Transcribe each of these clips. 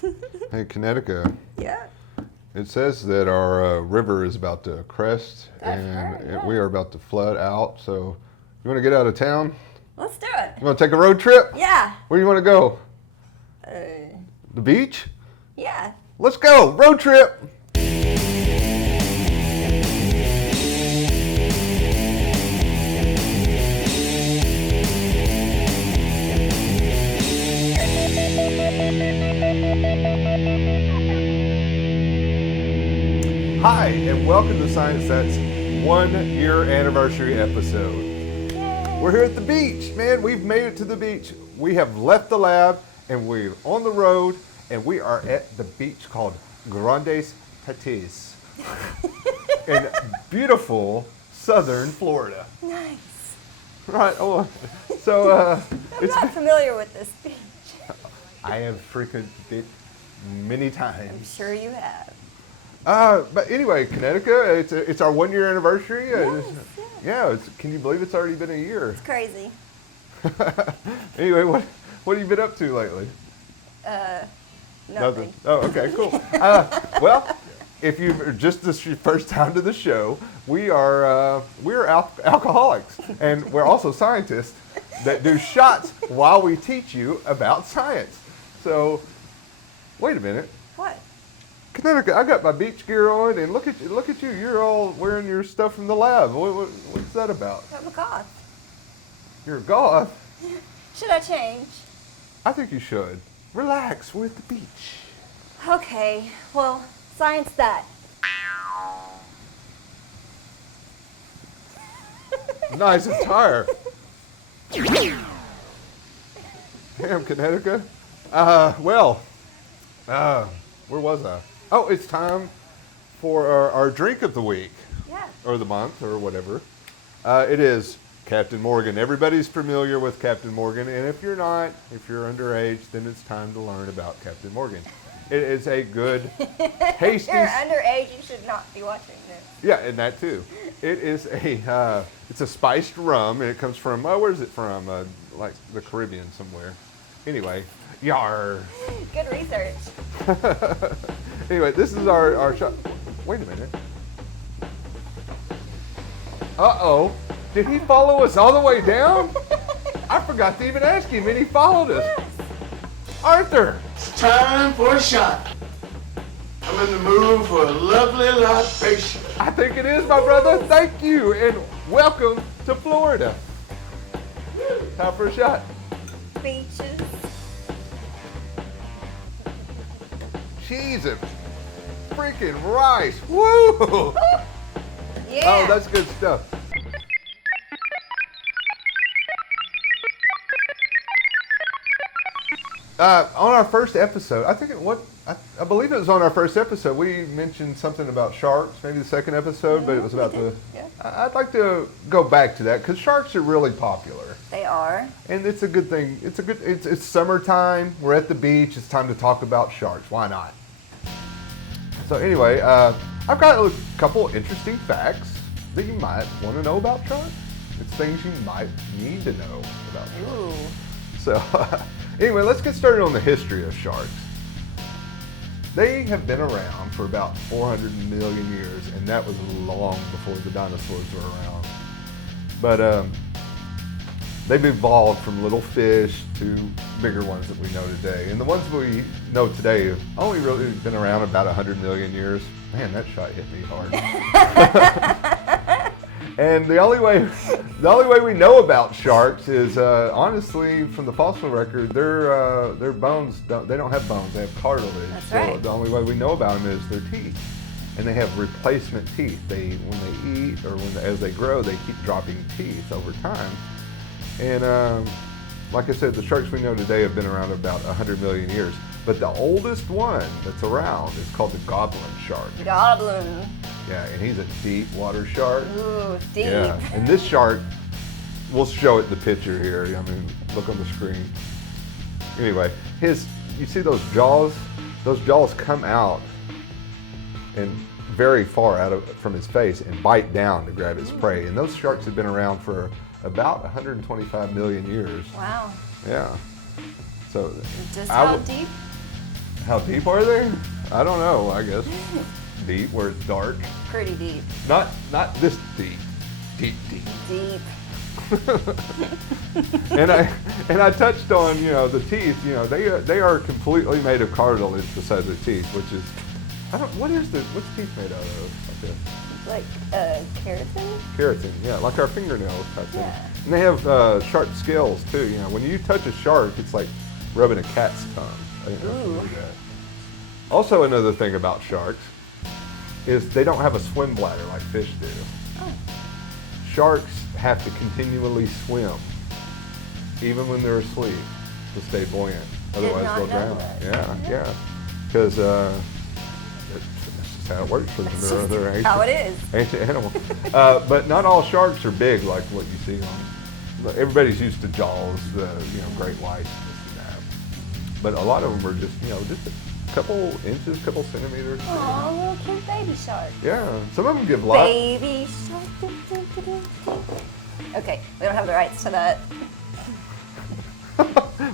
Hey, Kinetica. Yeah. It says that our river is about to crest we are about to flood out. So, you want to get out of town? Let's do it. You want to take a road trip? Yeah. Where do you want to go? The beach? Yeah. Let's go. Road trip. Hi, and welcome to Science That's 1 year anniversary episode. Yay. We're here at the beach, man. We've made it to the beach. We have left the lab and we're on the road and we are at the beach called Grandes Patis in beautiful southern Florida. Nice. Right. Oh, so I'm not familiar with this beach. I have frequented it many I'm times. sure you have. But anyway, Kinetica, it's our 1 year anniversary. Yes, Can you believe it's already been a year? It's crazy. Anyway, what have you been up to lately? Nothing. Oh, okay, cool. Well, if you've just this your first time to the show, we're alcoholics, and we're also scientists that do shots while we teach you about science. So, wait a minute. What? Kinetica, I got my beach gear on, and look at you. You're all wearing your stuff from the lab. What's that about? I'm a goth. You're a goth? Should I change? I think you should. Relax. We're at the beach. Okay. Well, science that. Nice attire. Damn, Kinetica. Where was I? Oh, it's time for our drink of the week. Yeah. Or the month, or whatever. It is Captain Morgan. Everybody's familiar with Captain Morgan, and if you're not, if you're underage, then it's time to learn about Captain Morgan. It is a good, tasty... If you're underage, you should not be watching this. Yeah, and that too. It is it's a spiced rum, and it comes from, where is it from? Like the Caribbean somewhere. Anyway, yar. Good research. Anyway, this is our shot. Wait a minute. Uh-oh. Did he follow us all the way down? I forgot to even ask him, and he followed us. Yes. Arthur. It's time for a shot. I'm in the mood for a lovely libation. I think it is, my brother. Thank you, and welcome to Florida. Time for a shot. Beaches. Cheese and freaking rice. Woo! Yeah. Oh, that's good stuff. On our first episode, I believe it was on our first episode, we mentioned something about sharks, maybe the second episode, but it was about Yeah. I'd like to go back to that because sharks are really popular. They are. And it's a good thing. It's summertime. We're at the beach. It's time to talk about sharks. Why not? So anyway, I've got a couple interesting facts that you might want to know about sharks. It's things you might need to know about sharks. Ooh. So anyway, let's get started on the history of sharks. They have been around for about 400 million years, and that was long before the dinosaurs were around. But they've evolved from little fish to bigger ones that we know today. And the ones we know today have only really been around about 100 million years. Man, that shot hit me hard. And the only way we know about sharks is honestly from the fossil record. Their bones they don't have bones; they have cartilage. That's so right. the only way we know about them is their teeth, and they have replacement teeth. When they eat or as they grow, they keep dropping teeth over time. And like I said, the sharks we know today have been around about 100 million years. But the oldest one that's around is called the goblin shark. Goblin. Yeah, and he's a deep water shark. Ooh, deep. Yeah, and this shark, we'll show it in the picture here. I mean, look on the screen. Anyway, you see those jaws? Those jaws come out and very far from his face and bite down to grab its prey. And those sharks have been around for about 125 million years. Wow. Yeah. So Just how deep? How deep are they? I don't know. I guess deep, where it's dark. Pretty deep. Not this deep. Deep. Deep. And I touched on, you know, the teeth. You know, they are completely made of cartilage besides the teeth, which is, what's teeth made out of? Like this? Like keratin? Keratin, yeah, like our fingernails type thing. Yeah. And they have sharp scales too. You know, when you touch a shark, it's like rubbing a cat's tongue. I didn't know if you knew that. Also, another thing about sharks is they don't have a swim bladder like fish do. Oh. Sharks have to continually swim, even when they're asleep, to stay buoyant. Otherwise, not they'll know drown. that. Yeah. Because that's just how it works for them. They're ancient, How it is. ancient animal. But not all sharks are big like what you see on. Everybody's used to jaws, great whites, this and that. But a lot of them are just, just a couple inches, couple centimeters. Aw, little cute baby shark. Yeah, some of them give life. Baby shark. Okay, we don't have the rights to that.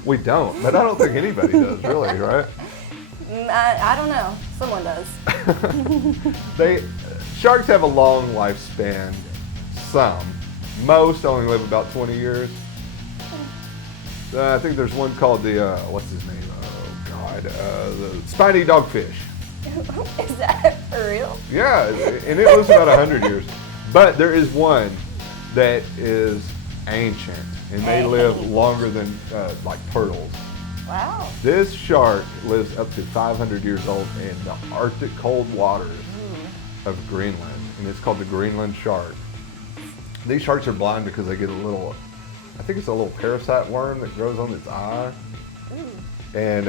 We don't, but I don't think anybody does, really, right? I don't know. Someone does. Sharks have a long lifespan. Some. Most only live about 20 years. I think there's one called the, what's his name? Oh, God. The spiny dogfish. Is that for real? Yeah, and it lives about 100 years. But there is one that is ancient, and they live longer than, like turtles. Wow. This shark lives up to 500 years old in the Arctic cold waters of Greenland, and it's called the Greenland shark. These sharks are blind because they get I think it's a little parasite worm that grows on its eye, and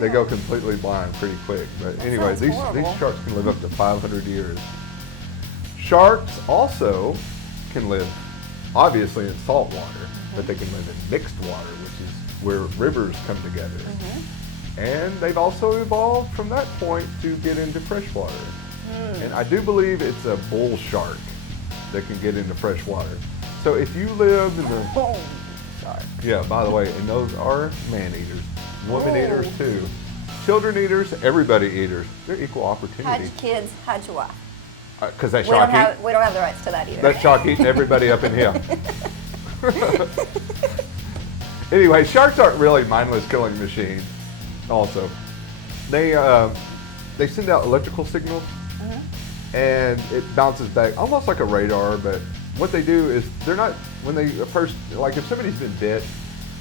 they go completely blind pretty quick. But anyway, these sharks can live up to 500 years. Sharks also can live, obviously, in salt water, but they can live in mixed water, which is where rivers come together. And they've also evolved from that point to get into fresh water. And I do believe it's a bull shark that can get into fresh water. So if you live in the... Sorry. Yeah, by the way, and those are man-eaters. Woman eaters too. Children eaters, everybody eaters. They're equal Hide opportunity. your kids, hide your wife. Because that We don't shark have the rights to that either. that shark eating everybody up in here. Anyway, sharks aren't really mindless killing machines. Also, they send out electrical signals, and it bounces back almost like a radar. But what they do is they're not, when they first, like if somebody's been bit,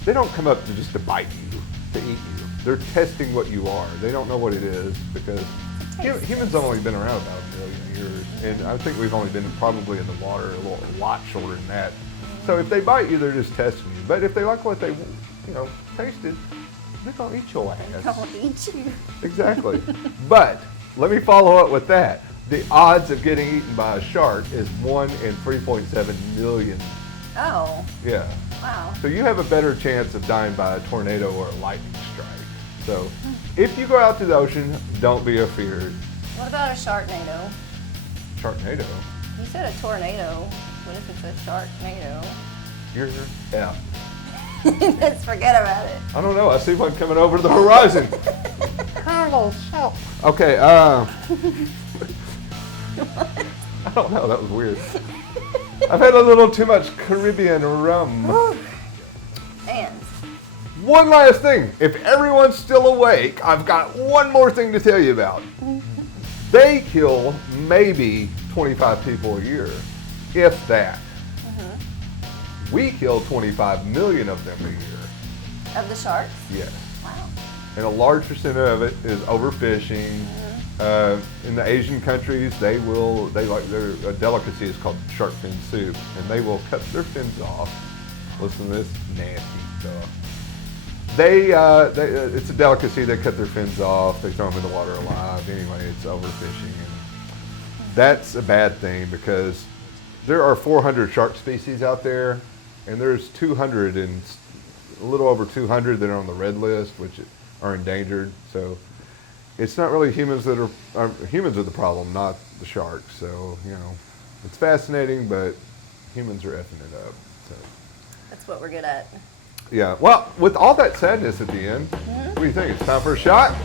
they don't come up to bite you, to eat you. They're testing what you are. They don't know what it is because humans have only been around about 1 million years, and I think we've only been probably in the water a lot shorter than that. So if they bite you, they're just testing you. But if they like what they, tasted, they're gonna eat your ass. Don't eat you. Exactly. But let me follow up with that. The odds of getting eaten by a shark is 1 in 3.7 million. Oh. Yeah. Wow. So you have a better chance of dying by a tornado or a lightning strike. So if you go out to the ocean, don't be afeared. What about a sharknado? Sharknado? You said a tornado. What if it's a sharknado? You're out. Let's forget about it. I don't know. I see one coming over the horizon. Carlos, help. Okay. I don't know. That was weird. I've had a little too much Caribbean rum. And One last thing. If everyone's still awake, I've got one more thing to tell you about. They kill maybe 25 people a year, if that. We kill 25 million of them a year. of the sharks? Yes. Wow. And a large percent of it is overfishing. In the Asian countries, their delicacy is called shark fin soup, and they will cut their fins off. Listen to this nasty stuff. It's a delicacy. They cut their fins off. They throw them in the water alive. Anyway, it's overfishing, and that's a bad thing because there are 400 shark species out there, and there's 200 and a little over 200 that are on the red list, which are endangered. So it's not really humans that are humans are the problem, not the sharks. So it's fascinating, but humans are effing it up. So That's what we're good at. yeah. Well, with all that sadness at the end, what do you think? It's time for a shot?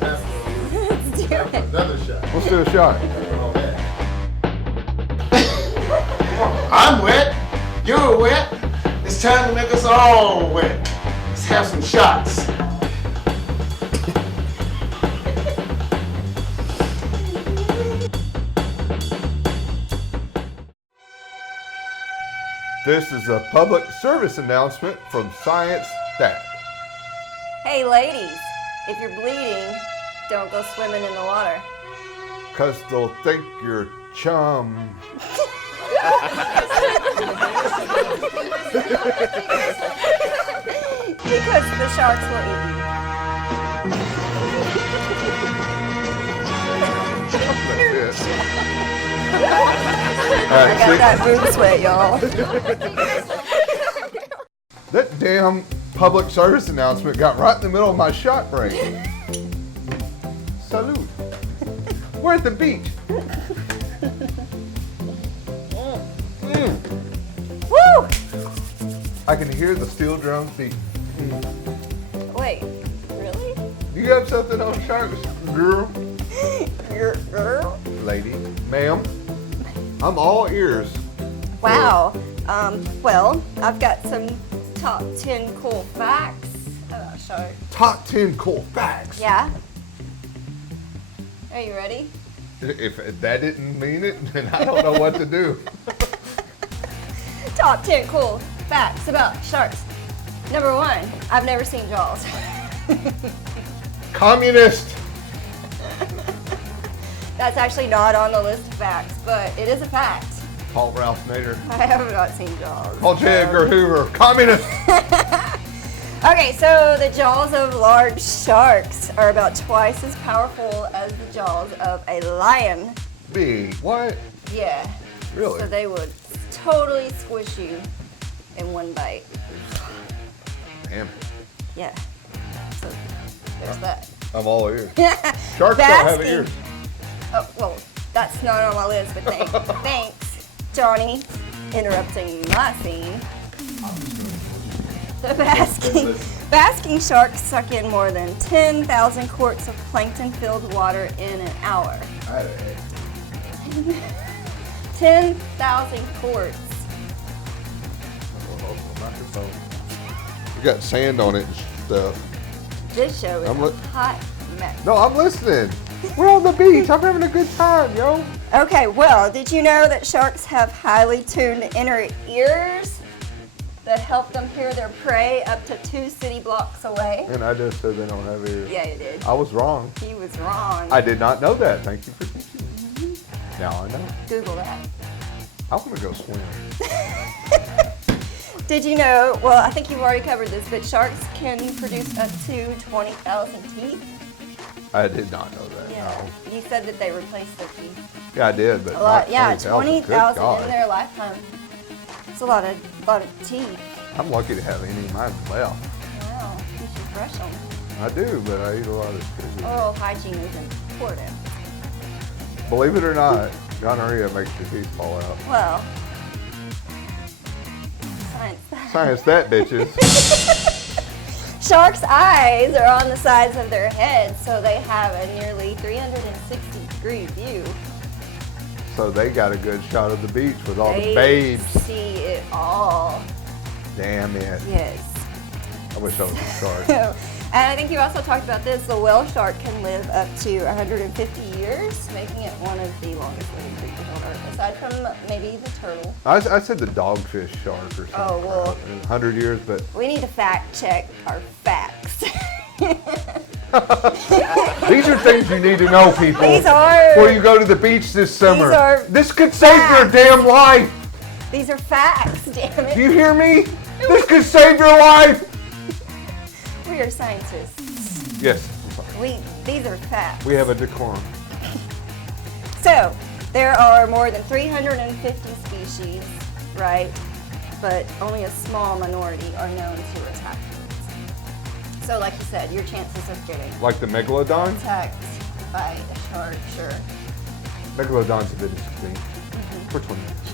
Let's do it. Another shot. Let's do a shot. I'm wet. You're wet. It's time to make us all wet. Let's have some shots. This is a public service announcement from Science Stat. Hey, ladies, if you're bleeding, don't go swimming in the water. Cause they'll think you're chum. Because the sharks will eat you. I got that boob sweat, y'all. That damn public service announcement got right in the middle of my shot break. Salute. We're at the beach. Woo! I can hear the steel drums beat. Wait, really? Do you have something on sharks, girl? Girl? Lady, ma'am. I'm all ears. Wow. Well, I've got some top 10 cool facts about sharks. Top 10 cool facts. Yeah? Are you ready? If that didn't mean it, then I don't know what to do. Top 10 cool facts about sharks. Number 1, I've never seen Jaws. Communist. That's actually not on the list of facts, but it is a fact. Paul Ralph Nader. I have not seen Jaws. Paul J. Edgar Hoover. Communist. Okay, so the jaws of large sharks are about twice as powerful as the jaws of a lion. Big. What? Yeah. Really? So they would totally squish you in one bite. Damn. Yeah. So there's that. I'm all ears. Sharks don't have Basking. ears. Oh, well, that's not on my list, but thanks, Johnny, interrupting my scene. The basking sharks suck in more than 10,000 quarts of plankton-filled water in an hour. 10,000 quarts. You got sand on it and stuff. This show is I'm a li- hot mess. No, I'm listening. We're on the beach. I'm having a good time, yo. Okay, well, did you know that sharks have highly tuned inner ears that help them hear their prey up to 2 city blocks away? And I just said they don't have ears. Yeah, you did. I was wrong. He was wrong. I did not know that. Thank you for teaching me. Now I know. Google that. I want to go swim. Did you know, well, I think you've already covered this, but sharks can produce up to 20,000 teeth? I did not know that. Yeah. No. You said that they replaced their teeth. Yeah, I did, but A lot, not yeah, 20,000. Good 20,000 God. in their lifetime. It's a lot of teeth. I'm lucky to have any of mine left. Wow, you should brush them. I do, but I eat a lot of shit. Oral hygiene is important. Believe it or not, gonorrhea makes your teeth fall out. Well, science. Science that, bitches. Sharks' eyes are on the sides of their heads, so they have a nearly 360-degree view. So they got a good shot of the beach with all They the babes. see it all. Damn it. Yes. I wish I was a shark. And I think you also talked about this. The whale shark can live up to 150 years, making it one of the longest living creatures on Earth, aside from maybe the turtle. I said the dogfish shark or something. Oh, well. 100 years, but We need to fact check our facts. these are things you need to know, people. These are- Before you go to the beach this summer. are This could save your facts. damn life. These are facts, damn it. Do you hear me? This could save your life. We are scientists. Yes. These are facts. We have a decorum. So, there are more than 350 species, right? But only a small minority are known to attack humans. So, like you said, your chances of getting Like the megalodon? attacked by a shark, sure. Megalodon's a bit extinct. For 20 years.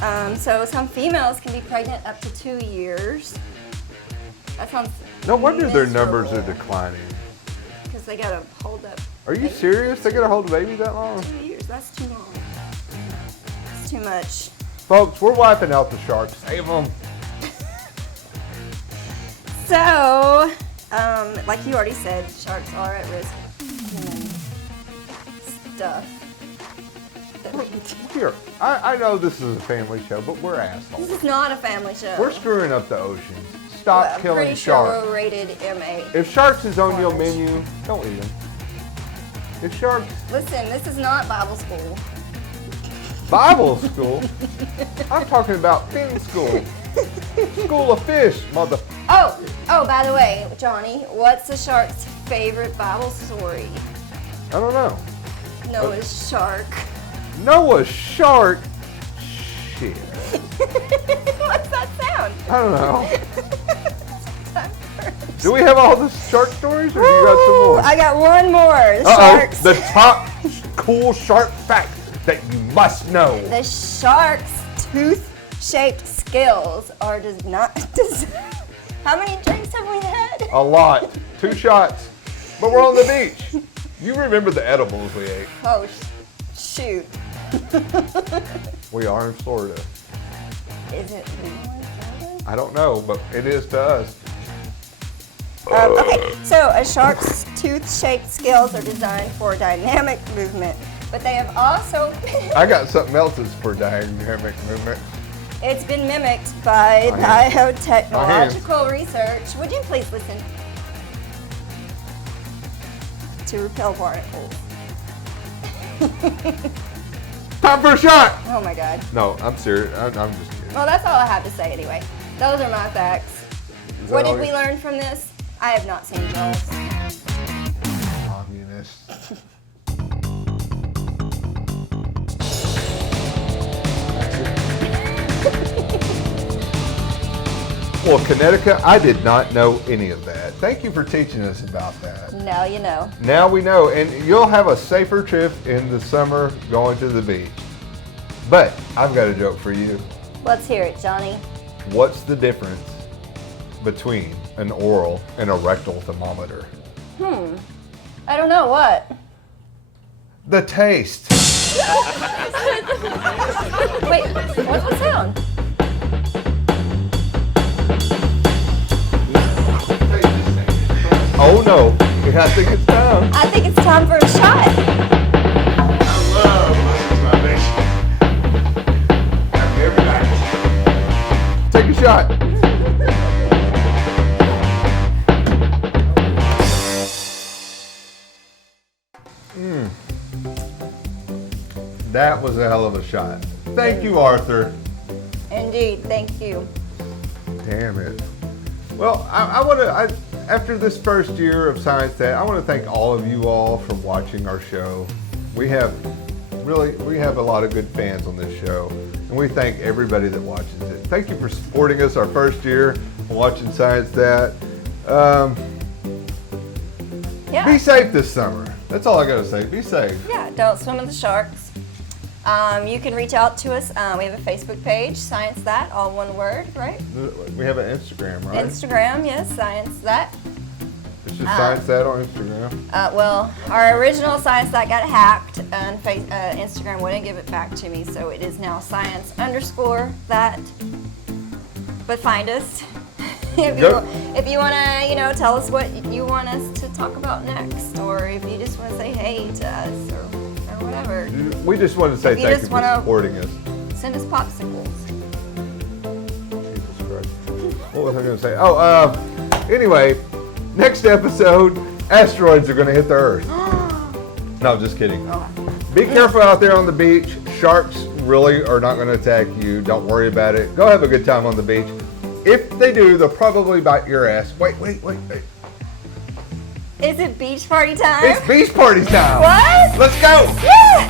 Sure. So some females can be pregnant up to 2 years. That sounds No wonder their numbers are miserable. declining. They gotta hold up. Are you serious? They gotta hold a baby that long? 2 years. That's too long. That's too much. Folks, we're wiping out the sharks. Save them. So, like you already said, sharks are at risk of human stuff. Here, I know this is a family show, but we're assholes. This is not a family show. We're screwing up the oceans. Stop Well, I'm killing pretty sure sharks. we're rated MA. If sharks is on your Orange. menu, don't eat them. If sharks, Listen, this is not Bible school. Bible school, I'm talking about fin school. School of fish, mother. Oh, by the way, Johnny, what's the shark's favorite Bible story? I don't know. Noah's shark. Noah's shark? Shit. What's that sound? I don't know. Do we have all the shark stories, or do you got some more? I got one more. The Uh-oh, sharks. the top cool shark fact that you must know. The shark's tooth-shaped scales are How many drinks have we had? A lot. 2 shots. But we're on the beach. You remember the edibles we ate. Oh, shoot. We are in Florida. Is it legal in Florida? I don't know, but it is to us. Okay, so a shark's tooth-shaped scales are designed for dynamic movement, but they have also I got something else that's for dynamic movement. it's been mimicked by My biotechnological research. Would you please listen? To repel barnacles. Time for a shot! Oh my God. No, I'm serious. I'm just kidding. Well, that's all I have to say anyway. Those are my facts. Is What that did all we learn from this? I have not seen Jaws. Communist. Well, Kinetica, I did not know any of that. Thank you for teaching us about that. Now you know. Now we know, and you'll have a safer trip in the summer going to the beach. But I've got a joke for you. Let's hear it, Johnny. What's the difference between an oral and a rectal thermometer? I don't know what. The taste. Wait, what's the sound? Oh no, I think it's time. I think it's time for a shot. I love listening to my nation. Every night. Take a shot. That was a hell of a shot. Thank you, Arthur. Indeed, thank you. Damn it. Well, I want to, after this first year of Science Day, I want to thank all of you all for watching our show. We have a lot of good fans on this show, and we thank everybody that watches it. Thank you for supporting us our first year watching Science That. Yeah. Be safe this summer. That's all I got to say. Be safe. Yeah, don't swim with the sharks. You can reach out to us. We have a Facebook page, Science That, all one word, right? We have an Instagram, right? Instagram, yes, Science That. It's just Science That on Instagram. Well, our original Science That got hacked, and Instagram wouldn't give it back to me, so it is now Science_that. But find us if you want to, tell us what you want us to talk about next, or if you just want to say hey to us, or whatever. We just want to say If you thank just you for wanna- supporting us. Send us popsicles. Jesus Christ. What was I going to say? Oh, anyway, next episode, asteroids are going to hit the Earth. No, just kidding. Be careful out there on the beach. Sharks really are not going to attack you. Don't worry about it. Go have a good time on the beach. If they do, they'll probably bite your ass. Wait. Is it beach party time? It's beach party time. What? Let's go. Yeah!